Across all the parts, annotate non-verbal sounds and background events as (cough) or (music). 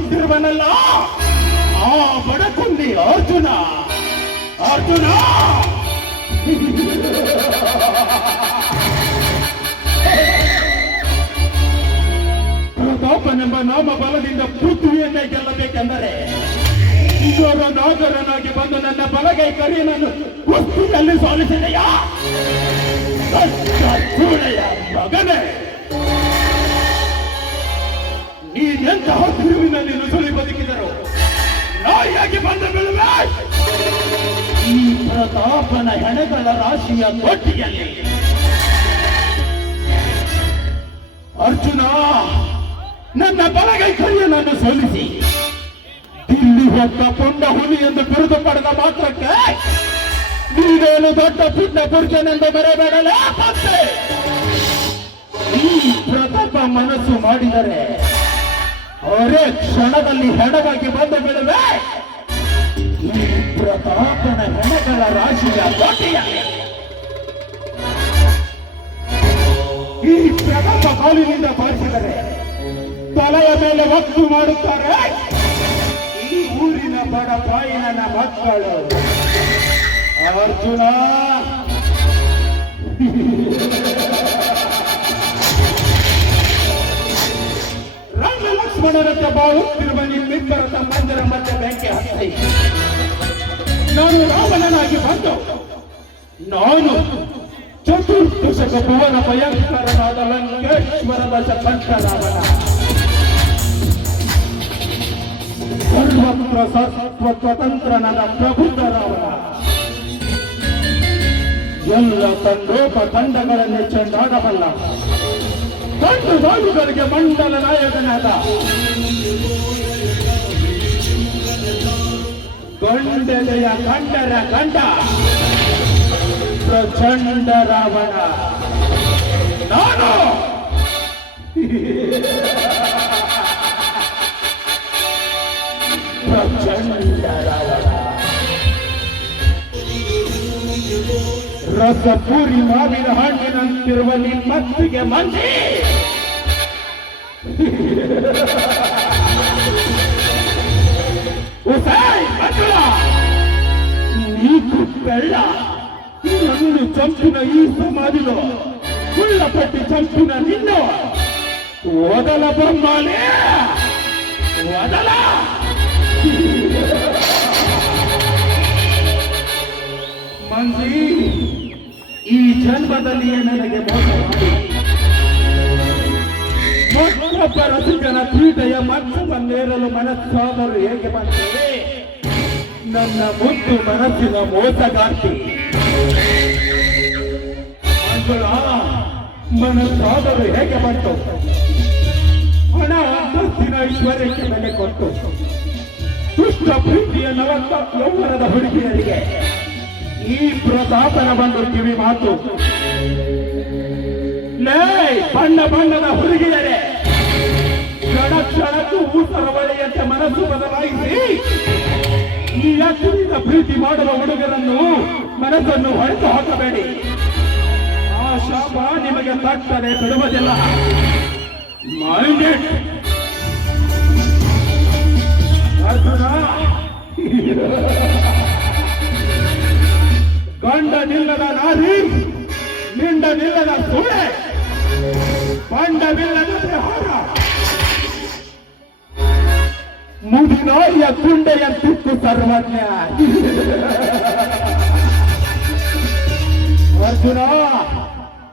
ಕಾರ್ಯವನ್ನು ಆ ಬಡಕುಂದಿ ಅರ್ಜುನ ಅರ್ಜುನ! ಪ್ರತಾಪನೆಂಬ ನಾಮ ಬಲದಿಂದ ಪೃಥ್ವಿಯನ್ನೇ ಗೆಲ್ಲಬೇಕೆಂದರೆ, ಈಶ್ವರ ನಾಗರನಾಗಿ ಬಂದು ನನ್ನ ಬಲಗೈ ಕರಿಯನನ್ನು ಕುಸ್ತಿಯಲ್ಲಿ ಸೋಲಿಸಿದೆಯಾ ಕಷ್ಟ ಮಗನೇ ನೀನೆಂತಹ ತಿರುವಿನಲ್ಲಿ ನುಸುಳಿ ಬದುಕಿದರು. ನಾಯಿಯಾಗಿ ಬಂದ ಬೆಳುವೆ ಈ ಪ್ರತಾಪನ ಹೆಣಗಳ ರಾಶಿಯ ತೊಟ್ಟಿಯಲ್ಲಿ. ಅರ್ಜುನ, ನನ್ನ ಬಲಗೈ ಕೈಯನನ್ನು ಸೋಲಿಸಿ. ಇಲ್ಲಿ ಹೊತ್ತ ಪುಂಡ ಹುಲಿ ಎಂದು ಬಿರುದು ಪಡೆದ ಮಾತ್ರಕ್ಕೆ ನೀನೇನು ದೊಡ್ಡ ಪುಟ್ಟ ಪುರುಷನೆಂದು ಬರಬೇಡಲೇ? ಈ ಪ್ರತಾಪ ಮನಸ್ಸು ಮಾಡಿದರೆ ಅವರೇ ಕ್ಷಣದಲ್ಲಿ ಹೆಣವಾಗಿ ಬಂದು ಬಿಡುವೆ ಈ ಪ್ರತಾಪನ ಹೆಣಗಳ ರಾಶಿಯ ಕೋಟೆಯಲ್ಲಿ ಈ ಪ್ರತಾಪ ಕಾಲಿನಿಂದ ಬಾರಿಸಿದರೆ ತಲೆಯ ಮೇಲೆ ಒತ್ತು ಮಾಡುತ್ತಾರೆ. ಈ ಊರಿನ ಬಡ ಪಾಯಿನ ಮಕ್ಕಳು. ಅರ್ಜುನ. (laughs) ರಂಗ ಲಕ್ಷ್ಮಣರಂತೆ ಬಾಳುತ್ತಿರುವ ನಿಮ್ಮಿಬ್ಬರ ಸಂಬಂಧರ ಮಧ್ಯೆ ಬೆಂಕಿ ಹತ್ತಿ. ನಾನು ರಾವಣನಾಗಿ ಬಂದು, ನಾನು ಚತುರ್ದಶಕ ಭುವನ ಭಯಂಕರನಾದ ಲಂಕೇಶ್ವರದ ಕಂಠ ರಾವಣ ಸರ್ವತ್ರ ಸತ್ವ ಸ್ವತಂತ್ರನಾದ ಪ್ರಬುದ್ಧ ರಾವಣ. ಎಲ್ಲ ತಂಡೋಪ ತಂಡಗಳನ್ನು ಚೆಂಡಾಡಬಲ್ಲ ಕಂಡು ಬಾಳುಗಳಿಗೆ ಮಂಡಲ ನಾಯಕನಾದ ಗೊಂಡೆಲೆಯ ಕಂಡರ ಕಂಡ ಪ್ರಚಂಡ ರಾವಣ. ನಾನು! (laughs) ಪ್ರಚಂಡ ರಾವಣ. ರಸಪೂರಿ ಮಾವಿನ ಹಣ್ಣಿನಂತಿರುವ ನಿಮ್ಮತ್ತಿಗೆ ಮಂಜುಳ నీకు పెళ్ళ నన్ను చంపిన ఈ సమాధిలో కుళ్ళ పెట్టి చంపిన నిన్ను వదల బొమ్మాలే వదల ಮಂಜಿ ಈ ಜನ್ಮದಲ್ಲಿಯೇ ನನಗೆ ಮೋಸ ಮಾಡಿ ಮತ್ತೊಬ್ಬ ರಸಿಕನ ಪೀಠೆಯ ಮತ್ತೊಂದೇರಲು ಮನಸ್ಸಾದರು ಹೇಗೆ ಬಂದರೆ ನನ್ನ ಮುದ್ದು ಮನಸ್ಸಿನ ಮೋಸಗಾರ್ತಿ. ಮಂಜುಳ ಮನಸ್ಸಾದರೂ ಹೇಗೆ ಬಂತು ಹಣ ಅಂತಸ್ತಿನ ಐಶ್ವರ್ಯಕ್ಕೆ ಬೆಲೆ ಕೊಟ್ಟು. ದುಷ್ಟ ಪ್ರೀತಿಯ ನಲವತ್ತ ಯೌವನದ ಹುಡುಗಿಯರಿಗೆ ಈ ಪ್ರತಾಪನ ಬಂದು ಕಿವಿ ಮಾತು ಲೇ, ಬಣ್ಣ ಬಣ್ಣದ ಹುಡುಗಿಯರೇ. ಕ್ಷಣ ಕ್ಷಣಕ್ಕೂ ಊಟರ ಬಳಿಯಂತೆ ಮನಸ್ಸು ಬದಲಾಯಿಸಿ, ಈ ಅಗ್ನಿಯಿಂದ ಪ್ರೀತಿ ಮಾಡುವ ಹುಡುಗರನ್ನು ಮನಸ್ಸನ್ನು ಹೊಡೆದು ಹಾಕಬೇಡಿ. ಆ ಶಾಪ ನಿಮಗೆ ತಟ್ಟದೆ ಬಿಡುವುದಿಲ್ಲ. ಗಂಡ ನಿಲ್ಲದ ನಾರಿ ನಿಂಡ ನಿಲ್ಲದ ಸುಳೆ. ಬಂಡವಿಲ್ಲದ ಪ್ರಹಾರ ಮುದಿನಾಯಿಯ ಕುಂಡೆಯ ತುಕ್ಕು ಸರ್ವಜ್ಞ. ಅರ್ಜುನ,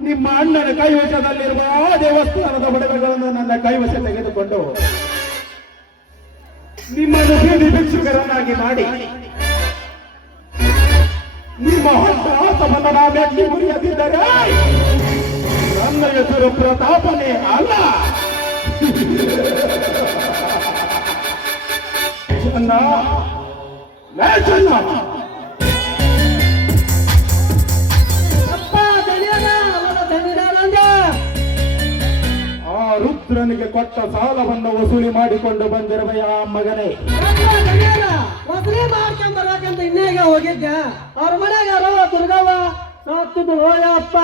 ನಿಮ್ಮ ಅಣ್ಣನ ಕೈವಶದಲ್ಲಿರುವ ದೇವಸ್ಥಾನದ ಒಡವೆಗಳನ್ನು ನನ್ನ ಕೈವಶ ತೆಗೆದುಕೊಂಡು ನಿಮ್ಮನ್ನು ಬೀದಿ ಭಿಕ್ಷುಕರನ್ನಾಗಿ ಮಾಡಿ. ನಿಮ್ಮ ಹೊಸ ಸಮನ್ನ ನಾವೆಲ್ಲಿ ಮುರಿಯದಿದ್ದರೆ ನನ್ನ ಹೆಸರು ಪ್ರತಾಪನೇ ಅಲ್ಲ. ಚೆನ್ನ ಚೆನ್ನ ರುದ್ರನಿಗೆ ಕೊಟ್ಟ ಸಾಲವನ್ನು ವಸೂಲಿ ಮಾಡಿಕೊಂಡು ಬಂದಿರುವ ಆ ಮಗನೇ. ವಸೂಲಿ ಮಾಡ್ಕೊಂಡ್ ಬರಬೇಕಂತ ಇನ್ನೇಗ ಹೋಗಿದ್ದೆ. ಅವ್ರ ಮನೆಗೆ ದುರ್ಗವ್ವ ಸತ್ತದು ಹೋಯಪ್ಪ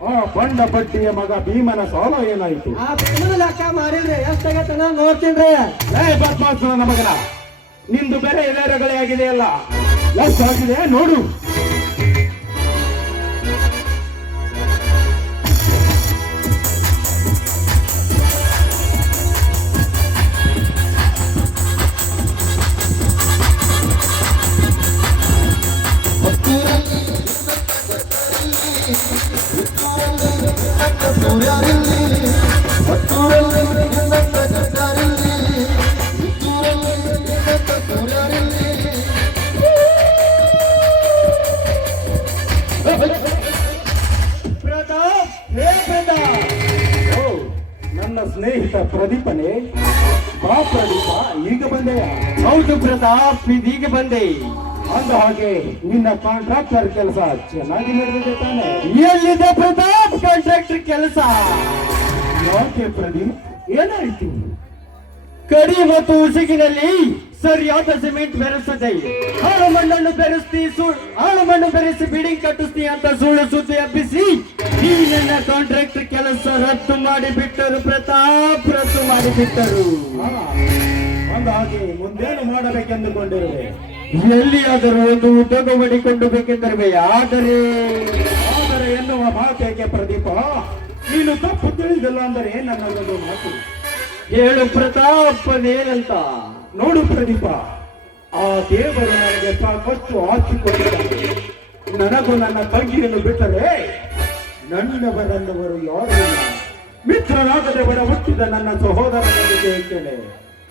ಆ ಬಂಡ ಪಟ್ಟಿಯ ಮಗ ಭೀಮನ ಸಾಲ ಏನಾಯ್ತು? ಆ ಭೀಮನ ಲೆಕ್ಕ ಮಾಡಿದ್ರೆ ಎಷ್ಟಾಗತ್ತ ನೋಡ್ತೀನಿ ನೋಡ್ತೀನ್ರಿ ಏ ಬದ್ಮಾಸನ ಮಗನ ನಿಂದು ಬೇರೆ ಎಲ್ಲರಗಳೇ ಆಗಿದೆಯಲ್ಲ ಎಷ್ಟಾಗಿದೆ ನೋಡು ಆಗಿದೆ ನೋಡು. ಪ್ರತಾಪ್ ಓ ನನ್ನ ಸ್ನೇಹಿತ ಪ್ರದೀಪನೆ. ಬಾ ಪ್ರದೀಪ ಈಗ ಬಂದೆಯ ಹೌದು ಪ್ರತಾಪ್ ಇದೀಗ ಬಂದೆ. ಅಂದ ಹಾಗೆ ನಿನ್ನ ಕಾಂಟ್ರಾಕ್ಟರ್ ಕೆಲಸ ಚೆನ್ನಾಗಿ ನಡೆದಿದೆ ತಾನೆ. ಎಲ್ಲಿದೆ ಪ್ರತಾಪ್ ಕಾಂಟ್ರಾಕ್ಟರ್ ಕೆಲಸ? ಯಾಕೆ ಪ್ರದೀಪ್? ಏನಾಯ್ತು? ಕಡಿ ಮತ್ತು ಉಸುಕಿನಲ್ಲಿ ಸರಿಯಾದ ಸಿಮೆಂಟ್ ಬೆರೆಸದೆ ಹಾಳು ಮಣ್ಣನ್ನು ಬೆರೆಸ್ತಿ ಸುಳ್ಳು ಹಾಳು ಮಣ್ಣು ಬೆರೆಸಿ ಬಿಲ್ಡಿಂಗ್ ಕಟ್ಟಿಸ್ತಿ ಅಂತ ಸುಳ್ಳು ಸುದ್ದಿ ಹಬ್ಬಿಸಿ ಈ ನನ್ನ ಕಾಂಟ್ರಾಕ್ಟರ್ ಕೆಲಸ ರದ್ದು ಮಾಡಿ ಬಿಟ್ಟರು ಪ್ರತಾಪ್ ರದ್ದು ಮಾಡಿ ಬಿಟ್ಟರು ಹಾ, ಅಂದ ಹಾಗೆ ಮುಂದೇನು ಮಾಡಬೇಕೆಂದುಕೊಂಡಿರುವೆ? ಎಲ್ಲಿಯಾದರೂ ಒಂದು ಉದ್ಯೋಗ ಮಾಡಿಕೊಂಡು ಬೇಕೆಂದರೆ ಆದರೆ ಆದರೆ ಎನ್ನುವ ಮಾತೇಕೆ ಪ್ರದೀಪ? ನೀನು ತಪ್ಪು ತಿಳಿದಿಲ್ಲ ಅಂದರೆ ನನ್ನದೊಂದು ಮಾತು. ಹೇಳು ಪ್ರತಾಪನೇ ಅಂತ ನೋಡು ಪ್ರದೀಪ, ಆ ದೇವರು ನನಗೆ ಸಾಕಷ್ಟು ಆಸ್ತಿ ನನಗೂ ನನ್ನ ತಂಗಿಯನ್ನು ಬಿಟ್ಟರೆ ನನ್ನವರನ್ನವರು ಯಾರು ಇಲ್ಲ. ಮಿತ್ರನಾಗದೆ ಬಡ ಹುಟ್ಟಿದ ನನ್ನ ಸಹೋದರನಿಗೆ ಹೇಳ್ತೇನೆ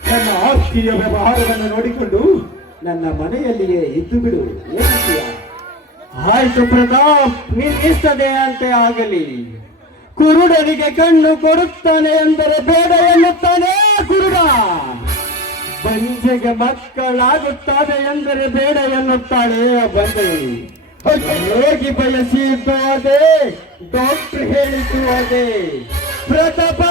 ನನ್ನ ಆಸ್ತಿಯ ವ್ಯವಹಾರವನ್ನು ನೋಡಿಕೊಂಡು ನನ್ನ ಮನೆಯಲ್ಲಿಯೇ ಇದ್ದು ಬಿಡು. ಆಯ್ತು ಪ್ರತಾಪ್ ಅಂತೆ ಆಗಲಿ. ಕುರುಡರಿಗೆ ಕಣ್ಣು ಕೊಡುತ್ತಾನೆ ಎಂದರೆ ಬೇಡ ಎನ್ನುತ್ತಾನೆ ಕುರುಡ. ಬಂಜೆಗೆ ಮಕ್ಕಳಾಗುತ್ತಾರೆ ಎಂದರೆ ಬೇಡ ಎನ್ನುತ್ತಾಳೆ ಬಂದೆ ಹೋಗಿ ಬಯಸಿದ್ದು ಅದೇ? ಡಾಕ್ಟರ್ ಹೇಳಿದ್ದು ಅದೇ. ಪ್ರತಾಪ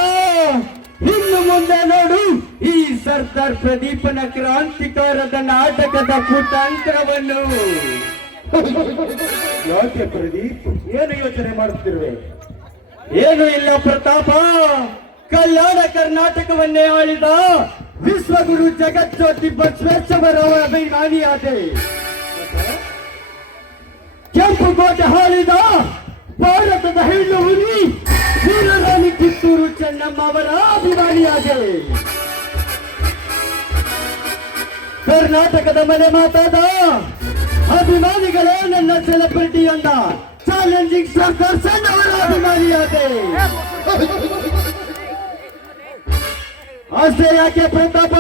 ಇನ್ನು ಮುಂದೆ ನೋಡು ಈ ಸರ್ದಾರ್ ಪ್ರದೀಪನ ಕ್ರಾಂತಿಕಾರದ ನಾಟಕದ ಕುತಂತ್ರವನ್ನು ಯಾಕೆ ಪ್ರದೀಪ್? ಏನು ಯೋಚನೆ ಮಾಡುತ್ತಿರುವೆ? ಏನು ಇಲ್ಲ ಪ್ರತಾಪ ಕಲ್ಯಾಣ ಕರ್ನಾಟಕವನ್ನೇ ಆಳಿದ ವಿಶ್ವಗುರು ಜಗಜ್ಯೋತಿ ಬಸವೇಶ್ವರವರ ಅಭಿಮಾನಿಯಾದೆ ಕೆಂಪು ಕೋಟೆ ಹಾಳಿದ ಭಾರತದ ಹೆಣ್ಣು ಹುಲಿ ವೀರರಾಣಿ ಕಿತ್ತೂರು ಚೆನ್ನಮ್ಮ ಅವರ ಅಭಿಮಾನಿಯಾಗಲಿ. ಕರ್ನಾಟಕದ ಮನೆ ಮಾತಾದ ಅಭಿಮಾನಿಗಳೇ ನನ್ನ ಸೆಲೆಬ್ರಿಟಿ ಅಂದ ಚಾಲೆಂಜಿಂಗ್ ಸರ್ದಾರ್ ಸಣ್ಣ ಅವರ ಅಭಿಮಾನಿಯಾದೆ. ಅಷ್ಟೇ ಯಾಕೆ ಪ್ರತಾಪ?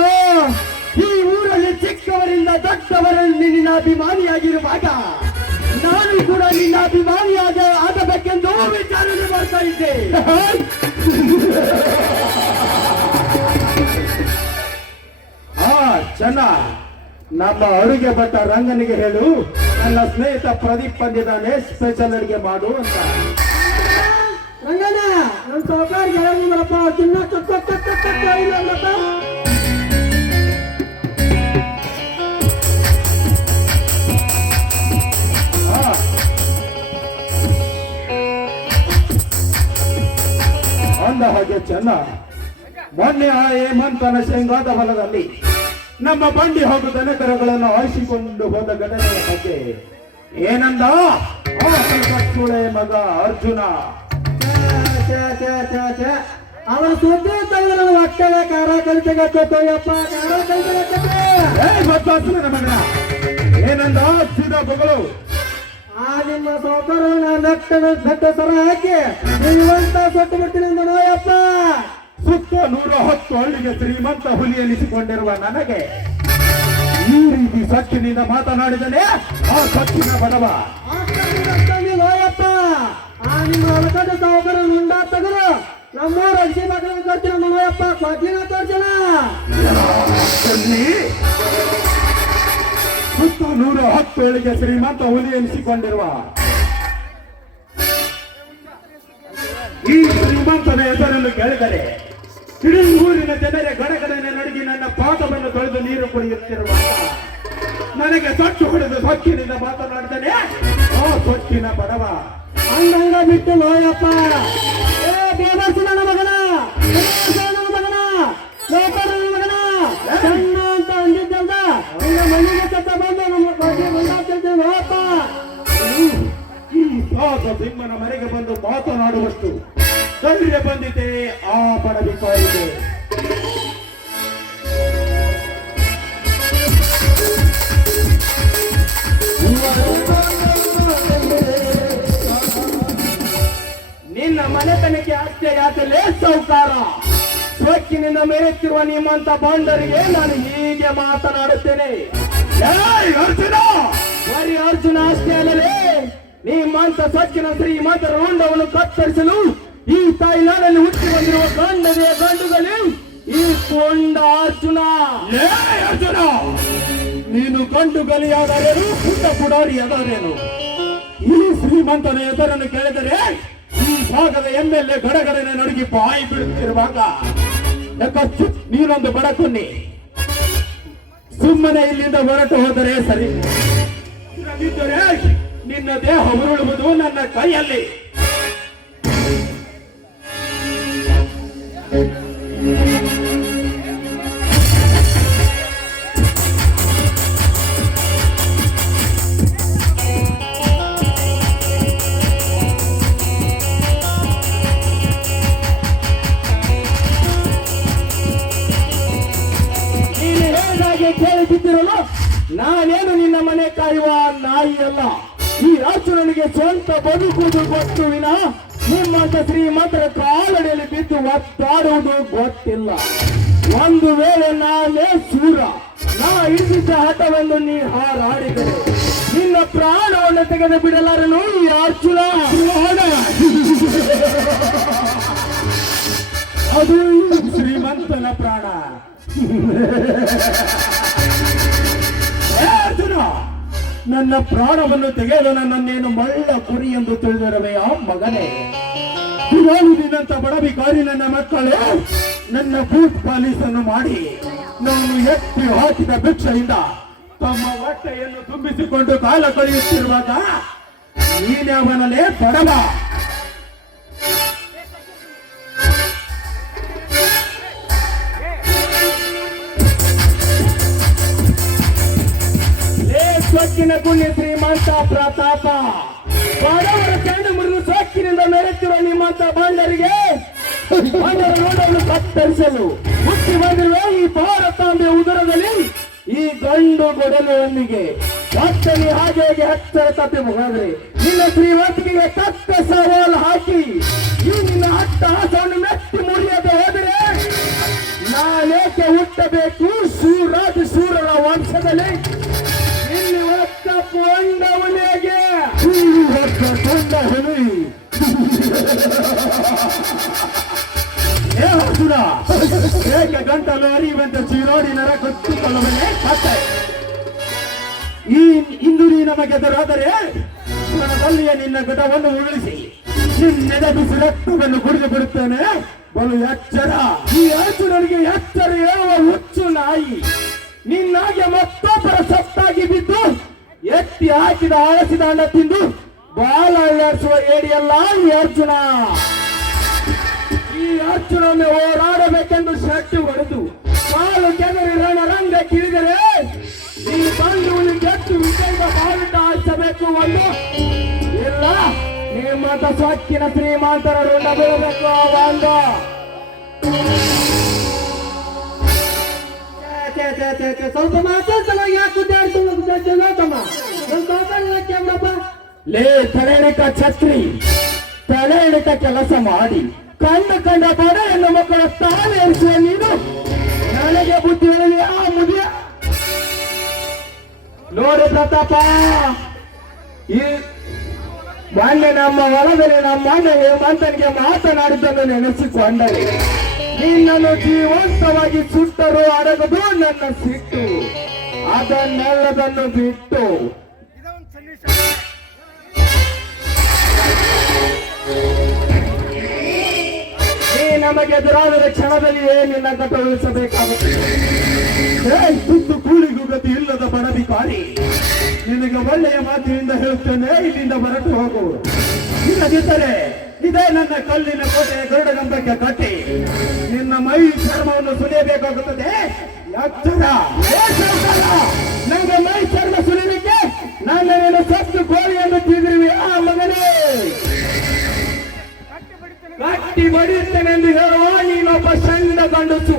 ಈ ಊರಲ್ಲಿ ಚಿಕ್ಕವರಿಂದ ದೊಡ್ಡವರಲ್ಲಿ ನಿನ್ನ ಅಭಿಮಾನಿಯಾಗಿರುವಾಗ ನಾನು ಕೂಡ ನಿನ್ನ ಅಭಿಮಾನಿಯಾಗ ಆಗಬೇಕೆಂದು ವಿಚಾರಣೆ ಮಾಡ್ತಾ ಇದ್ದೆ. ಹಾ ಚೆನ್ನ ನಮ್ಮ ಅಡುಗೆ ಭಟ್ಟ ರಂಗನಿಗೆ ಹೇಳು, ನನ್ನ ಸ್ನೇಹಿತ ಪ್ರದೀಪ್ ಬಂದಿದ್ದಾನೆ ಸ್ಪೆಷಲ್ ಅಡುಗೆ ಮಾಡು ಅಂತ. ರಂಗನ ನಮ್ಮ ಕಕ್ಕ ಹೇಳಿದ್ರಪ್ಪ ತಿನ್ನ ಅಂದ ಹಾಗೆ ಚೆನ್ನ. ಮೊನ್ನೆ ಆ ಹೇಮಂತನ ಶೇಂಗಾದ ಹೊಲದಲ್ಲಿ ನಮ್ಮ ಬಂಡಿ ಹಾಗೂ ದನಕರಗಳನ್ನು ಆಳಿಸಿಕೊಂಡು ಹೋದ ಘಟನೆಯ ಹಾಗೆ ಏನಂದ? ಮಗ ಅರ್ಜುನ. ಅವನ ಸುದ್ದಿ ತಗೊಂಡು ಹೊಟ್ಟೆಗೆ ಕಾರ ಕಲಿತೆಗತ್ತೋಯಪ್ಪ ಕಾರ ಕಲಿತೆಗತ್ತೆ ಏ ಗೊತ್ತಾಗ್ತದೆ ಮಗನ. ಏನಂದ? ಸೀದಾ ಬಗಳು. ಆ ನಿಮ್ಮ ಸೌಕರ್ಯ ನಾನು ಸರ ಹಾಕಿ ನೀವಂತ ಸೊಟ್ಟು ಬಿಡ್ತೀನಿ ನೋಯಪ್ಪ. ಸುತ್ತ ನೂರ ಹತ್ತು ಹಳ್ಳಿಗೆ ಶ್ರೀಮಂತ ಹುಲಿ ಎನಿಸಿಕೊಂಡಿರುವ ನನಗೆ ಈ ರೀತಿ ಸಚ್ಚಿನಿಂದ ಮಾತನಾಡಿದನೆ ಆ ಸಚ್ಚಿನ ಬಡವ ನೋಯಪ್ಪ ಆ ನಿಮ್ಮ ಹೊಲಕದ ಸೌಕರ್ಯ ಮುಂಡ ತಗರು ನಮ್ಮೂರ ಅಡಿಸಿ ಮಕ್ಕಳಿಗೆ ತೋರ್ಚಿನ ನೋಯಪ್ಪ ಕೊಡ್ಲಿನ ಅಲ್ಲಿ ಸುತ್ತ ನೂರ ಹತ್ತು ಹಳ್ಳಿಗೆ ಶ್ರೀಮಂತ ಹುಲಿ ಎನಿಸಿಕೊಂಡಿರುವ ಈ ಶ್ರೀಮಂತನ ಹೆಸರನ್ನು ಕೇಳಿದರೆ ಇಡೀ ಊರಿನ ಜನರ ಗಡಗಡನೆ ನಡುಗಿ ನನ್ನ ಪಾದವನ್ನು ತೊಳೆದು ನೀರು ಕುಡಿಯುತ್ತಿರುವ ನನಗೆ ಸೊಟ್ಟು ಹೊಡೆದು ಸೊಕ್ಕಿನಿಂದ ಮಾತನಾಡಿದರೆ ಆ ಸೊಕ್ಕಿನ ಬಡವ. ಅಂಗಂಗ ಬಿಟ್ಟು ಲೋಯಪ್ಪ. ನನ್ನ ಮಗನ. ಮಗನ. ನನ್ನ ಮಗನ. ನಿನ್ನ ಮನೆಗೆ ಈ ಸಿಂಹನ ಮನೆಗೆ ಬಂದು ಮಾತನಾಡುವಷ್ಟು ಧೈರ್ಯ ಬಂದಿದೆ, ಆ ಪಡಬೇಕಾಗಿದೆ ನಿನ್ನ ಮನೆತನಕ್ಕೆ ಆಸ್ತಿ ಯಾತಲೇ ಸೌಕಾರ. ನಿನ್ನ ಮೆರೆತಿರುವ ನಿಮ್ಮಂತ ಬಾಂಡರಿಗೆ ನಾನು ಹೀಗೆ ಮಾತನಾಡುತ್ತೇನೆ. ಬರೀ ಅರ್ಜುನ ಅಷ್ಟೇ ನೀ ನಿಮ್ಮಂತ ಸಚ್ಚಿನ ಶ್ರೀಮಂತ ಹೊಂಡವನ್ನು ಕತ್ತರಿಸಲು ಈ ತಾಯ್ನಾಡಲ್ಲಿ ಹುಟ್ಟಿ ಬಂದಿರುವ ಗಂಡದೇ ಗಂಡುಗಳು ಈ ಕೊಂಡ ಅರ್ಜುನ. ಅರ್ಜುನ! ನೀನು ಗಂಡು ಗಲಿಯಾದರೇನು ಪುಟ್ಟ ಪುಡಾರಿ ಅದಾರೇನು ಈ ಶ್ರೀಮಂತನ ಹೆಸರನ್ನು ಕೇಳಿದರೆ ಈ ಭಾಗದ ಎಂ ಎಲ್ ಎ ಗಡಗಡನೆ ನಡುಗಿ ಬಾಯಿ ಬಿಡುತ್ತಿರುವಾಗ ನೀನೊಂದು ಬಡಕುನ್ನಿ ಸುಮ್ಮನೆ ಇಲ್ಲಿಂದ ಹೊರಟು ಹೋದರೆ ಸರಿ. ನಿನ್ನ ದೇಹ ಉರುಳುವುದು ನನ್ನ ಕೈಯಲ್ಲಿ. ನಾಯಿ ಅಲ್ಲ. ಈ ರಾಷ್ಟ್ರನಿಗೆ ಸ್ವಂತ ಬದುಕುವುದು ಗೊತ್ತು ವಿನ. ನಿಮ್ಮಂತ ಶ್ರೀಮಂತರ ಕಾಲಡಿಯಲ್ಲಿ ಬಿದ್ದು ಒತ್ತಾಡುವುದು ಗೊತ್ತಿಲ್ಲ. ಒಂದು ವೇಳೆ ನಾನೇ ಸೂರ ನಾ ಹಿಡಿದಿದ್ದ ಹಠವನ್ನು ನೀ ಹಾರಾಡಿದರೆ. ನಿನ್ನ ಪ್ರಾಣವನ್ನು ತೆಗೆದು ಬಿಡಲಾರನು ಈ ಅರ್ಜುನ. ಅದು ಶ್ರೀಮಂತನ ಪ್ರಾಣ. ನನ್ನ ಪ್ರಾಣವನ್ನು ತೆಗೆಯಲು ನನ್ನನ್ನೇನು ಮಳ್ಳ ಕುರಿ ಎಂದು ತಿಳಿದಿರವೆಯ ಮಗನೇ? ದಿನಂತ ಬಡಬಿಕಾರಿ ನನ್ನ ಮಕ್ಕಳೇ, ನನ್ನ ಬೂಟ್ ಪಾಲಿಸನ್ನು ಮಾಡಿ ನಾನು ಎತ್ತಿ ಹಾಕಿದ ಭಿಕ್ಷೆಯಿಂದ ತಮ್ಮ ಹೊಟ್ಟೆಯನ್ನು ತುಂಬಿಸಿಕೊಂಡು ಕಾಲ ಕಳೆಯುತ್ತಿರುವಾಗ ನೀನೇ ಅವನಲ್ಲೇ ಬಡವ ಸೊಕ್ಕಿನ ಗುಣಿ ಶ್ರೀಮಂತ ಪ್ರತಾಪ. ಬಾಡವರ ಕಣ್ಣು ಮುರಿದು ಸೊಕ್ಕಿನಿಂದ ಮೆರೆತಿರುವ ನಿಮ್ಮಂತ ಬಾಂಡರಿಗೆ ಬಂಡರ ನೋಡಲು ಕತ್ತರಿಸಲು ಹುಟ್ಟಿ ಬಂದಿರುವ ಈ ಭಾರತಾಂಬೆ ಉದರದಲ್ಲಿ ಈ ಗಂಡು ಗೊಡಲೊಂದಿಗೆ ಭಕ್ತನಿ ಹಾಗೆ ಹಾಗೆ ಹತ್ತರ ತಪ್ಪಿ ಹೋದ್ರೆ ನಿನ್ನ ಶ್ರೀಮಂತಿಗೆ ತಕ್ಕ ಸವಾಲು ಹಾಕಿ ಈ ನಿನ್ನ ಹಟ್ಟ ಹಾಸವನ್ನು ಮೆಟ್ಟಿ ಮುರಿಯದೆ ಹೋದರೆ ನಾನೇಕೆ ಹುಟ್ಟಬೇಕು? ಸೂರಾಜ ಸೂರರ ವಂಶದಲ್ಲಿ ಒತ್ತ ಪೊಂಡ ಉಲಿಗೆ ಕೊಂಡ ಹುಲಿ ಏ ಅರ್ಜುನ ಏಕ ಗಂಟಲು ಅರಿಯುವಂತ ಚೀರೋಡಿ ನರ ಗೊತ್ತುಕೊಳ್ಳುವನೇ ಕತ್ತೆ ಈ ಇಂದು ನೀ ನಮಗೆ ಎದುರಾದರೆ ಕ್ಷಣದಲ್ಲಿಯೇ ನಿನ್ನ ಗಟವನ್ನು ಉರುಳಿಸಿ, ನಿನ್ನೆದ ಬಿಸಿ ರಕ್ತವನ್ನು ಕುಡಿದು ಬಿಡುತ್ತೇನೆ. ಬಲು ಎಚ್ಚರ. ಈ ಅರ್ಜುನನಿಗೆ ಎಚ್ಚರ ಹೇಳುವ ಹುಚ್ಚು ನಾಯಿ. ನಿನ್ನಾಗೆ ಮತ್ತೊಬ್ಬರ ಸತ್ತಾಗಿ ಬಿದ್ದು ಎತ್ತಿ ಹಾಕಿದ ಆಳಸಿದ ಹಣ್ಣ ತಿಂದು ಬಾಲ ಅಳ್ಳಾಡಿಸುವ ಏಡಿಯಲ್ಲ ಈ ಅರ್ಜುನ. ಈ ಅರ್ಜುನನ್ನು ಹೋರಾಡಬೇಕೆಂದು ಶೆಟ್ಟಿ ಹೊಡೆದು ಕಾಲು ಕೆದರಿ ರಣರಂಗ ಕಿಳಿದರೆ ಈ ಬಂದು ಗೆದ್ದು ವಿಜಯದ ಬಾವಿಟ ಆಚಬೇಕು ಒಂದು. ಇಲ್ಲ ನಿಮ್ಮಂತ ಸೊಕ್ಕಿನ ಶ್ರೀಮಂತರ ಋಣ ಬೀಳಬೇಕು ಒಂದು ಸ್ವಲ್ಪ ಮಾತಾಡ್ತಲ್ಲ ಯಾಕೆ ಮಾತಾಡಪ್ಪ ಲೇ ತಲೆಣಿಕ ಛತ್ರಿ. ತಲೆಣಿಕ ಕೆಲಸ ಮಾಡಿ. ಕಂಡು, ಕಂಡ ಬಡ ಹೆಣ್ಣು ಮಕ್ಕಳ ತಾಳೆ ಏರಿಸುವ ನೀನು. ನನಗೆ ಬುದ್ಧಿ ಹೇಳಿ ಆ ಮುದಿಯ. ನೋಡಿ ಪ್ರತಾಪ, ಈ ಮೊನ್ನೆ ನಮ್ಮ ಹೊಲದಲ್ಲಿ ನಮ್ಮ ಅಣ್ಣ ಹೇಮಂತನಿಗೆ ಮಾತನಾಡಿದ್ದನ್ನು ನೆನೆಸಿಕೊಂಡರೆ ನಿನ್ನನ್ನು ಜೀವಂತವಾಗಿ ಸುಟ್ಟರು ಅಡಗದು ನನ್ನ ಸಿಟ್ಟು. ಅದನ್ನೆಲ್ಲದನ್ನು ಬಿಟ್ಟು. ನಮಗೆ ಎದುರಾದರೆ ಕ್ಷಣದಲ್ಲಿ ನಿನ್ನ ಕಟ್ಟುಳಿಸಬೇಕಾಗುತ್ತದೆ ಏ ತುತ್ತು ಕೂಳಿಗೂ ಗತಿ ಇಲ್ಲದ ಬರಧಿಕಾರಿ ನಿನಗೆ ಒಳ್ಳೆಯ ಮಾತಿನಿಂದ ಹೇಳುತ್ತೇನೆ, ಇಲ್ಲಿಂದ ಹೊರಟು ಹೋಗು. ಇಲ್ಲದಿದ್ದರೆ ಇದೇ ನನ್ನ ಕಲ್ಲಿನ ಕೋಟೆ ಗರುಡಗಂಬಕ್ಕೆ ಕಟ್ಟಿ. ನಿನ್ನ ಮೈ ಚರ್ಮವನ್ನು ಸುಲಿಯಬೇಕಾಗುತ್ತದೆ! ನನಗೆ ಮೈ ಚರ್ಮ ಸುಲಿಯಲಿಕ್ಕೆ ನನ್ನ ನೀನು ಸತ್ತು ಕೋಳಿಯನ್ನು ತಿಂದಿರುವೆ ಆ ಮಗನೇ. ಕಟ್ಟಿ ಬಡಿಯುತ್ತೇನೆಂದು ಹೇಳುವ ನೀನೊಬ್ಬ ಸಣ್ಣ ಗಂಡಸು.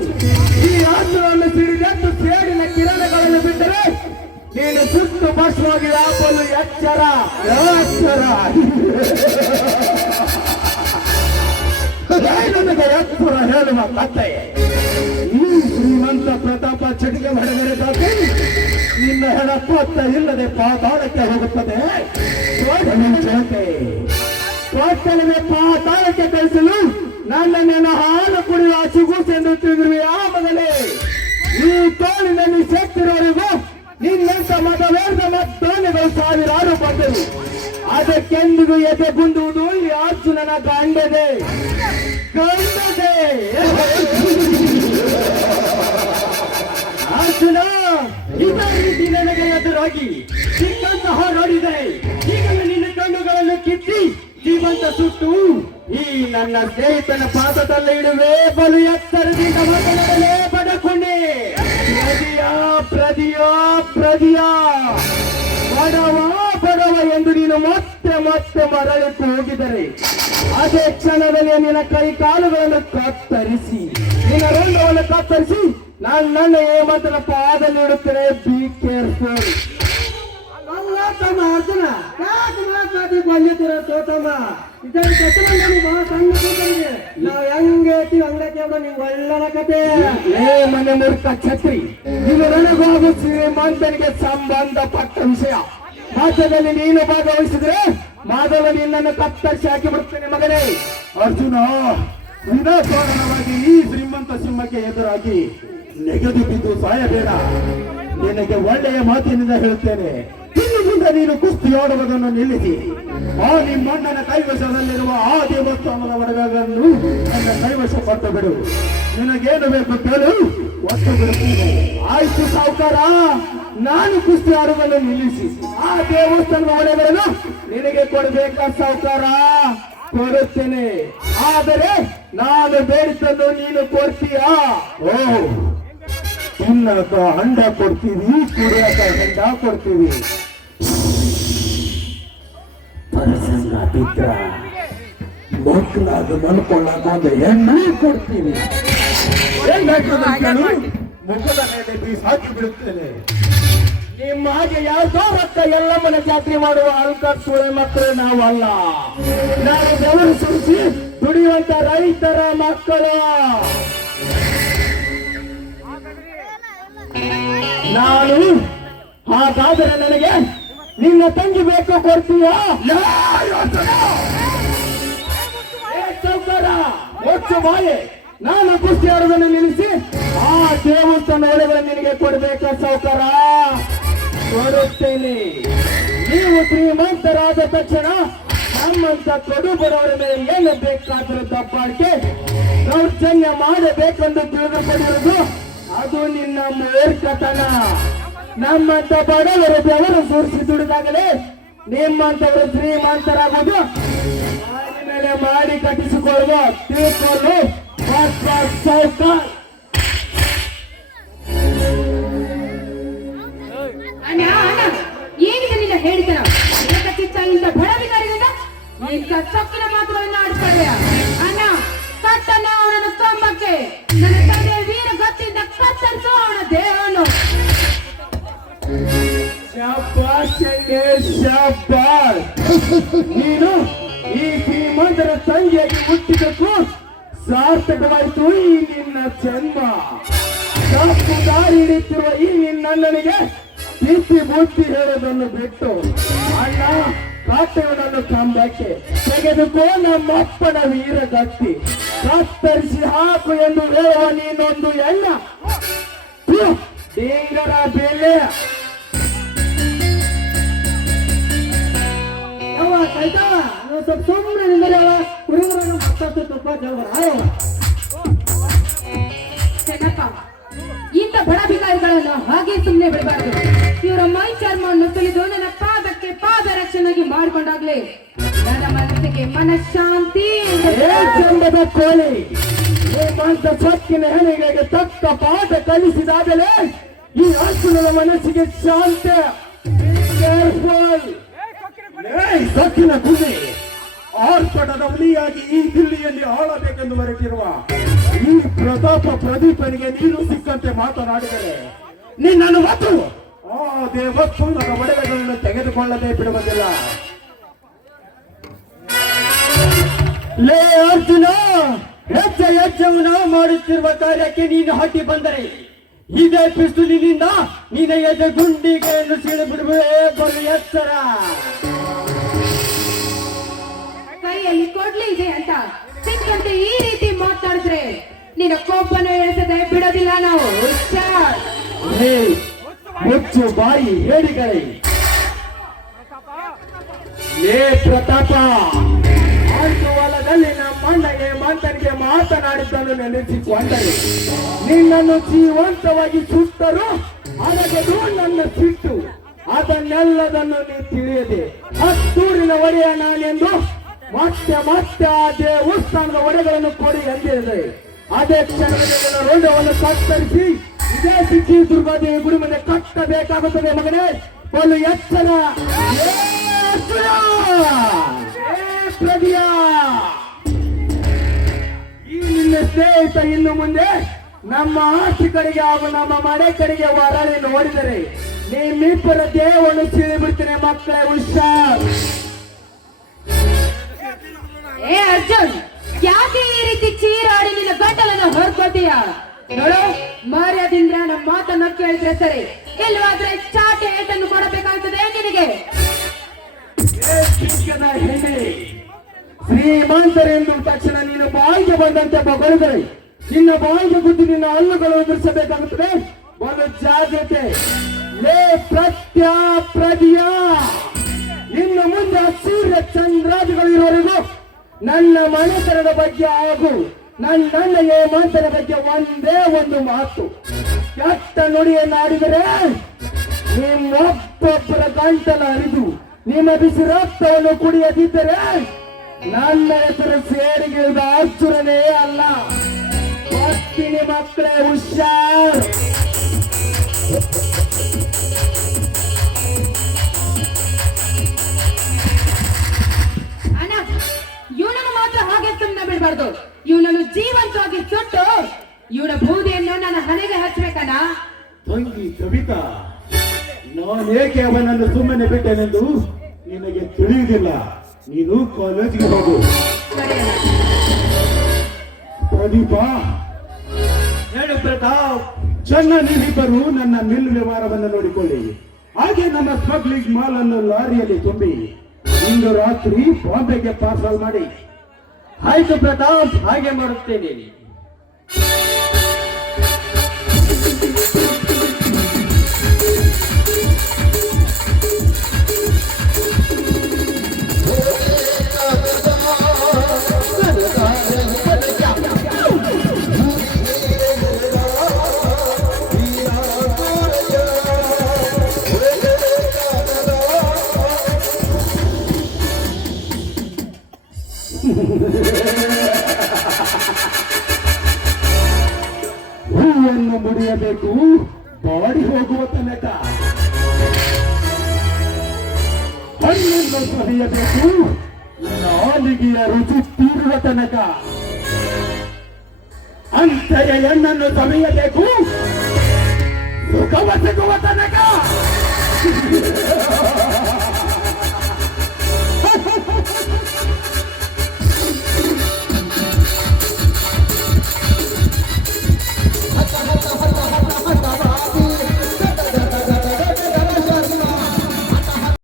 ಈ ಆಸುರನ್ನು ಸಿಡಿದೆದ್ದು ಸೇಡಿನ ಕಿರಣಗಳನ್ನು ಬಿಟ್ಟರೆ ನೀನು ಸುತ್ತು ಭಸ್ಮವಾಗಿ ಹಾಕಲು ಎಚ್ಚರ. ಎಚ್ಚರ. ಏ ನನಗೆ ಹೇಳುವ ಕತ್ತೆ ಈ ಶ್ರೀಮಂತ ಪ್ರತಾಪ ಚಟಿಗೆ ಹೊಡೆದರೆ ಕಾಕಿ ನಿನ್ನ ಹೆಣ ಪತ್ತ ಇಲ್ಲದೆ ಪಾತಾಳಕ್ಕೆ ಹೋಗುತ್ತದೆ ಚೇತೆ ಕೋಟಲವೇ ಪಾತಾಳಕ್ಕೆ ಕಳಿಸಲು ನನ್ನ ನೆನ ಹಾಲು ಕುಡಿಯುವ ಸಿಗುಸೆಂದು ತಿಳಿದಿರುವೆ ಆ ಮಗನೇ ಈ ತೋಳಿನಲ್ಲಿ ಸೆತ್ತಿರುವವರೆಗೂ ನಿನ್ನಂತ ಮತವೇರ್ದ ಮತ್ತೋನೆಗಳು ಸಾವಿರಾರು ಬಂದರು ಅದಕ್ಕೆಂದಿಗೂ ಎದೆ ಗುಂಡುವುದು ಅರ್ಜುನನ ಗಂಡದೆ. ಗಂಡದೆ. ಅರ್ಜುನ, ಇದೇ ರೀತಿ ನನಗೆ ಎದುರಾಗಿ ಸಿಕ್ಕಂತಹ ನೋಡಿದರೆ ಈಗಲೂ ನಿನ್ನ ಕಣ್ಣುಗಳನ್ನು ಕಿತ್ತಿ ಜೀವಂತ ಸುಟ್ಟು ಈ ನನ್ನ ಸ್ನೇಹಿತನ ಪಾದದಲ್ಲಿ ಇಡುವೆ. ಬಲು ಎತ್ತರದಿಂದ ಮಾತನಾಡಲೇ ಪಡಕೊಂಡೆ ಪ್ರದಿಯಾ ಪ್ರದಿಯಾ ಪ್ರದಿಯಾ. ಬಡವ ಬಡವ ಎಂದು ನೀನು ಮತ್ತೆ ಮತ್ತೆ ಮರಳಿಟ್ಟು ಹೋಗಿದರೆ ಅದೇ ಕ್ಷಣದಲ್ಲಿ ನಿನ್ನ ಕೈ ಕಾಲುಗಳನ್ನು ಕತ್ತರಿಸಿ ನಿನ್ನ ರಂಗವನ್ನು ಕತ್ತರಿಸಿ ನಾನು ನನ್ನ ಹೇಮಂತನ ಪಾದಲ್ಲಿ ಇಡುತ್ತೇನೆ. ಬಿ ಕೇರ್ಫುಲ್ ತಮ್ಮ ಅರ್ಜುನ ಯಾಕೆ ಮಾತಾಡಿ ಬಂದಿದ್ದೀರ ತೋಟಮ್ಮ ಇದರ ಕಥೆಯಲ್ಲಿ ಬಹಳ ಸಣ್ಣ ಕೂತರಿಗೆ ನಾವು ಹೆಂಗೆ ಐತಿ ಹಂಗೆ ಕೇಳ ನಿಮ್ಗೆ ಒಳ್ಳೆಯ ಕತೆ. ಏ ಮನೆ ಮೂರ್ಖ ಛತ್ರಿ ಇದು ನನಗೂ ಶ್ರೀಮಂತನಿಗೆ ಸಂಬಂಧಪಟ್ಟ ವಿಷಯ. ಮಾತದಲ್ಲಿ ನೀನು ಭಾಗವಹಿಸಿದ್ರೆ ಮಾಧವ ನಿನ್ನನ್ನು ಕತ್ತರಿಸಿ ಹಾಕಿ ಬಿಡುತ್ತೇನೆ ಮಗನೇ. ಅರ್ಜುನ ವಿನಾಕಾರಣವಾಗಿ ಈ ಶ್ರೀಮಂತ ಸಿಂಹಕ್ಕೆ ಎದುರಾಗಿ ನೆಗೆದು ಬಿದ್ದು ಸಾಯಬೇಡ. ನಿನಗೆ ಒಳ್ಳೆಯ ಮಾತಿನಿಂದ ಹೇಳುತ್ತೇನೆ. ಮುಂದೆ ನೀನು ಕುಸ್ತಿ ಆಡುವುದನ್ನು ನಿಲ್ಲಿಸಿ. ಆ ನಿಮ್ಮಣ್ಣನ ಕೈವಶದಲ್ಲಿರುವ ಆ ದೇವಸ್ಥಾನದ ಒಡಗನ್ನು ನನ್ನ ಕೈವಶ ಪಟ್ಟು ಬಿಡು. ನಿನಗೇನು ಬೇಕು ಕೇಳು? ಒಟ್ಟು ಬಿಡುತ್ತೀನಿ ಆಯ್ತು ಸಾವುಕಾರ, ನಾನು ಕುಸ್ತಿ ಆಡುವುದನ್ನು ನಿಲ್ಲಿಸಿ. ಆ ದೇವಸ್ಥಾನದ ಒಳಗಳನ್ನು ನಿನಗೆ ಕೊಡಬೇಕಾ ಸಾವುಕಾರ? ಕೊಡುತ್ತೇನೆ. ಆದರೆ ನಾನು ಬೇಡಿದ್ದನ್ನು ನೀನು ಕೊಡ್ತೀಯಾ? ಓ, ತಿನ್ನಕ ಅಂಡ ಕೊಡ್ತೀವಿ, ಕುಡಿಯಕ ಹೆಂಡ ಕೊಡ್ತೀವಿ. ಪರಸಂಗ ಬಿದ್ರ ಮಕ್ಕಳಾಗ ಮಲ್ಕೊಳ್ಳಾಕ ಒಂದು ಎಣ್ಣೆ ಕೊಡ್ತೀನಿ. ಮುಖದ ಮೇಲೆ ಬೀಸ್ ಹಾಕಿ ಬಿಡುತ್ತೇನೆ. ನಿಮ್ಮ ಹಾಗೆ ಯಾವ್ದೋ ಎಲ್ಲ ಎಲ್ಲಮ್ಮನ ಜಾತ್ರೆ ಮಾಡುವ ಅಲ್ಕರ್ ಸುಳೆ ಮಕ್ಕಳು ನಾವಲ್ಲ. ನಾವು ಬೆವರು ಸುರಿಸಿ ದುಡಿಯುವಂತ ರೈತರ ಮಕ್ಕಳು. ನಾನು ಹಾಗಾದರೆ ನನಗೆ ನಿನ್ನ ತಂಗಿ ಬೇಕು ಕೊಡ್ತೀಯಾ? ಬಾಯೆ. ನಾನು ಕುಸ್ತಿ ಆಡುವುದನ್ನು ನಿಲ್ಲಿಸಿ ಆ ದೇವಸ್ಥಾನ ಒಳಗಳನ್ನು ನಿನಗೆ ಕೊಡಬೇಕಾ ಸೌಕರ ಕೊಡುತ್ತೇನೆ. ನೀವು ಶ್ರೀಮಂತರಾದ ತಕ್ಷಣ ನಮ್ಮಂತ ಕಡು ಬಡವರ ಮೇಲೆ ಏನು ಬೇಕಾದರೂ ದಬ್ಬಾಳಿಕೆ ದೌರ್ಜನ್ಯ ಮಾಡಬೇಕೆಂದು ತಿಳಿದುಕೊಂಡಿರುವುದು ಅದು ನಿನ್ನ ಮೂರ್ಖತನ ನಮ್ಮಂತ ಬಡವರು ಬೆವರು ಸೂರಿಸಿ ದುಡಿದಾಗಲೇ ನಿಮ್ಮಂತವರು ಶ್ರೀಮಂತರಾಗುವುದು. ಮೇಲೆ ಮಾಡಿ ಕಟ್ಟಿಸಿಕೊಳ್ಳುವ ತಿಳ್ಕೊಳ್ಳು ಸಾವುಕಾರ ಏನಿದೆ ನಿನ್ನ ಹೇಳಿದನ ನಿನ್ನ ಬಡ ಇಂಥ ಬಡವಿಗಾರಿಯಿಂದ ಇಂಥ ಸೊಕ್ಕಿನ ಮಾತುಗಳನ್ನು ಆಡ್ತಾರೆ ಅಣ್ಣ, ಕಟ್ಟನ್ನ ಅವನನ್ನು ಸ್ತಂಭಕ್ಕೆ ನನ್ನ ತಂದೆಯ ವೀರ ಗೊತ್ತಿದ್ದ ಕತ್ತರಿಸು ಅವನ ದೇಹವನ್ನು. ನೀನು ಈ ಶ್ರೀಮಂತರ ತಂಗಿಯಾಗಿ ಹುಟ್ಟಿದಕ್ಕೂ ಸಾರ್ಥಕವಾಯಿತು ಈ ನಿನ್ನ ಜನ್ಮ. ತಪ್ಪು ದಾರಿ ಹಿಡಿಯುತ್ತಿರುವ ಈ ನಿನ್ನಣ್ಣನಿಗೆ ತಿದ್ದಿ ಬುದ್ಧಿ ಹೇಳೋದನ್ನು ಬಿಟ್ಟು ಅಣ್ಣ ಕಾಟೆಗಳನ್ನು ಕಂಬಕ್ಕೆ ತೆಗೆದುಕೋ ನಮ್ಮಪ್ಪನ ವೀರ ಗಟ್ಟಿ ಕತ್ತರಿಸಿ ಹಾಕು ಎಂದು ಹೇಳುವ ನೀನೊಂದು ಎಣ್ಣ ಥು, ಡೇಂಗರ ಬೆಲೆ ಕಾಯ್ತಾವ ಸುಮ್ಮನೆ ಇಂಥ ಬಡ ಬಿಕಾರಿಗಳನ್ನು ಹಾಗೆ ಸುಮ್ಮನೆ ಬಿಡಬಾರದು. ಇವರ ಮೈ ಚರ್ಮವನ್ನು ತಿಳಿದು ನನ್ನ ಪಾದಕ್ಕೆ ಪಾದ ರಕ್ಷಣೆಗೆ ಮಾಡಿಕೊಂಡಾಗ್ಲೇ ನನ್ನ ಮನಸ್ಸಿಗೆ ಮನಃಶಾಂತಿ ಚಂದದ ಕೋಳಿ ಹೇಮಂತ ಸೊಕ್ಕಿನ ಹೆಣಿಗೆಗೆ ತಕ್ಕ ಪಾಠ ಕಲಿಸಿದಾಗಲೇ ಈ ಅರ್ಪಣದ ಮನಸ್ಸಿಗೆ ಶಾಂತಿ. ಕೇರ್ಫುಲ್ ಸಕ್ಕಿನ ಕುಲಿ ಆರ್ಭಟದ ಹುಲಿಯಾಗಿ ಈ ದಿಲ್ಲಿಯಲ್ಲಿ ಆಳಬೇಕೆಂದು ಹೊರಟಿರುವ ಈ ಪ್ರತಾಪ ಪ್ರದೀಪನಿಗೆ ನೀನು ಸಿಕ್ಕಂತೆ ಮಾತನಾಡಿದರೆ ನಿನ್ನನ್ನು ಮತ್ತು ಆ ದೇವತ್ತು ನನ್ನ ಒಡೆಗಳನ್ನು ತೆಗೆದುಕೊಳ್ಳದೆ ಬಿಡುವುದಿಲ್ಲ ಲೇ ಅರ್ಜುನ ಹೆಚ್ಚ ಹೆಚ್ಚವು ನಾವು ಮಾಡುತ್ತಿರುವ ಕಾರ್ಯಕ್ಕೆ ನೀನು ಹಾಕಿ ಬಂದರೆ ಇದೇ ಪಿಸ್ತೂಲಿನಿಂದ ನಿನ್ನ ಎದೆ ಗುಂಡಿಗೆಯನ್ನು ಸೀಳು ಬಿಡುವೆ ಬಲು ಎತ್ತರ. ಕೈಯಲ್ಲಿ ಕೊಡ್ಲಿ ಇದೆ ಅಂತ ಸಿಕ್ಕಂತೆ ಈ ರೀತಿ ಮಾತಾಡಿದ್ರೆ ನಿನ್ನ ಕೋಪನ ಎಸದೆ ಬಿಡೋದಿಲ್ಲ ನಾವು. ಹುಷಾರ್. ಹೇ ಮುಚ್ಚು ಬಾಯಿ ಹೇಳಿಗಳೇ ಲೇ ಪ್ರತಾಪ. ಹೊಲದಲ್ಲಿ ನಮ್ಮ ಅಣ್ಣಗೆ ಮಾತನಿಗೆ ಮಾತನಾಡಿದ್ದನ್ನು ನೆನೆಸಿಕೊಂಡರು ನಿನ್ನನ್ನು ಜೀವಂತವಾಗಿ ಸುಟ್ಟರು ಅದಗದು ನನ್ನ ಸಿಟ್ಟು. ಅದನ್ನೆಲ್ಲದನ್ನು ನೀ ತಿಳಿಯದೆ. ಹತ್ತೂರಿನ ಒಡೆಯ ನಾನೆಂದು ಮತ್ತೆ ಮತ್ತೆ ಆ ದೇವಸ್ಥಾನದ ಒಡೆಗಳನ್ನು ಕೊಡಿ ಎಂದಿದೆ ಅದೇ ಕ್ಷಣದಲ್ಲಿ ರೋಡವನ್ನು ಕತ್ತರಿಸಿ ಇದೇ ಸಿಕ್ಕಿ ದುರ್ಗಾದೇವಿ ಗುಡಿ ಮನೆ ಕಟ್ಟಬೇಕಾಗುತ್ತದೆ ಮಗನೇ. ಒಂದು ಎಚ್ಚರ. ಈ ನಿನ್ನ ಸ್ನೇಹಿತ ಇನ್ನು ಮುಂದೆ ನಮ್ಮ ಆಸ್ತಿಕರಿಗೆ ಹಾಗೂ ನಮ್ಮ ಮನೆ ಕಡೆಗೆ ವರಳಿ ನೋಡಿದರೆ ನಿಮ್ಮಿಬ್ಬರ ದೇವನು ಸೀಳಿಬಿಡ್ತೇನೆ ಮಕ್ಕಳೇ ಹುಷಾರ್. ಏ ಅರ್ಜುನ್ ಯಾಕೆ ಈ ರೀತಿ ಚೀರಾಡಿ ನಿನ್ನ ಗಂಟಲನ್ನು ಹೊರ್ಕೋತೀಯ? ನೋಡು ಮರ್ಯಾದಿಂದ ನಮ್ಮ ಮಾತನ್ನ ಕೇಳಿದ್ರೆ ಸರಿ. ಇಲ್ವಾದ್ರೆ ಚಾಟೆ ಏಟನ್ನು ಕೊಡಬೇಕಾಗ್ತದೆ ನಿನಗೆ. ಶ್ರೀಮಂತರೆಂದು ತಕ್ಷಣ ನೀನು ಬಾಯಿಗೆ ಬಂದಂತೆ ಬಗಳಿದರೆ ನಿನ್ನ ಬಾಯಿಗೆ ಬುದ್ಧಿ ನಿನ್ನ ಹಲ್ಲುಗಳು ಎದುರಿಸಬೇಕಾಗುತ್ತದೆ. ಒಂದು ಜಾಗ್ರತೆ. ಲೇ ಪ್ರತ್ಯ ಪ್ರದಿಯಾ ಇನ್ನು ಮುಂದೆ ಸೂರ್ಯ ಚಂದ್ರಾಜುಗಳು ಇರುವವರೆಗೂ ನನ್ನ ಮನೆತನದ ಬಗ್ಗೆ ಹಾಗೂ ನನ್ನ ಅಣ್ಣಗೆ ಮಂತನ ಬಗ್ಗೆ ಒಂದೇ ಒಂದು ಮಾತು. ಕೆಟ್ಟ ನುಡಿಯನ್ನಾಡಿದರೆ ನಿಮ್ಮೊಬ್ಬೊಬ್ಬರ ಗಂಟಲ ಹರಿದು ನಿಮ್ಮ ಬಿಸಿ ರಕ್ತವನ್ನು ಕುಡಿಯದಿದ್ದರೆ ನನ್ನ ಹೆಸರು ಸೇರಿಗಿಳಿದ ಅಚ್ಚುರನೇ ಅಲ್ಲ. ಬರ್ತೀನಿ ಮಕ್ಕಳೇ ಹುಷಾರ್. ಅಣ್ಣ ಇವನನ್ನು ಮಾತ್ರ ಹಾಗೆ ಸುಮ್ಮನೆ ಬಿಡಬಾರ್ದು. ಇವನನ್ನು ಜೀವಂತವಾಗಿ ಸುಟ್ಟು ಇವನ ಬೂದಿಯನ್ನು ನನ್ನ ಹಣೆಗೆ ಹಚ್ಚಬೇಕಣ್ಣ ತಂಗಿ ಕವಿತಾ ನಾನೇಕೆ ಅವನನ್ನು ಸುಮ್ಮನೆ ಬಿಟ್ಟೆನೆಂದು ನಿನಗೆ ತಿಳಿಯುವುದಿಲ್ಲ ನೀನು ಕಾಲೇಜಿಗೆ ಹೋಗು. ಪ್ರದೀಪ. ಹೇಳು ಪ್ರತಾಪ್. ಚೆನ್ನ ನೀವಿಬ್ಬರು ನನ್ನ ಮಿಲ್ ವ್ಯವಹಾರವನ್ನು ನೋಡಿಕೊಳ್ಳಿ. ಹಾಗೆ ನನ್ನ ಸ್ಮಗ್ಲಿಂಗ್ ಮಾಲ್ ಅನ್ನು ಲಾರಿಯಲ್ಲಿ ತುಂಬಿ. ಇಂದು ರಾತ್ರಿ ಬಾಂಬೆಗೆ ಪಾರ್ಸಲ್ ಮಾಡಿ. ಆಯ್ತು ಪ್ರತಾಪ್ ಹಾಗೆ ಮಾಡುತ್ತೇನೆ. தமிழக தேக்கும்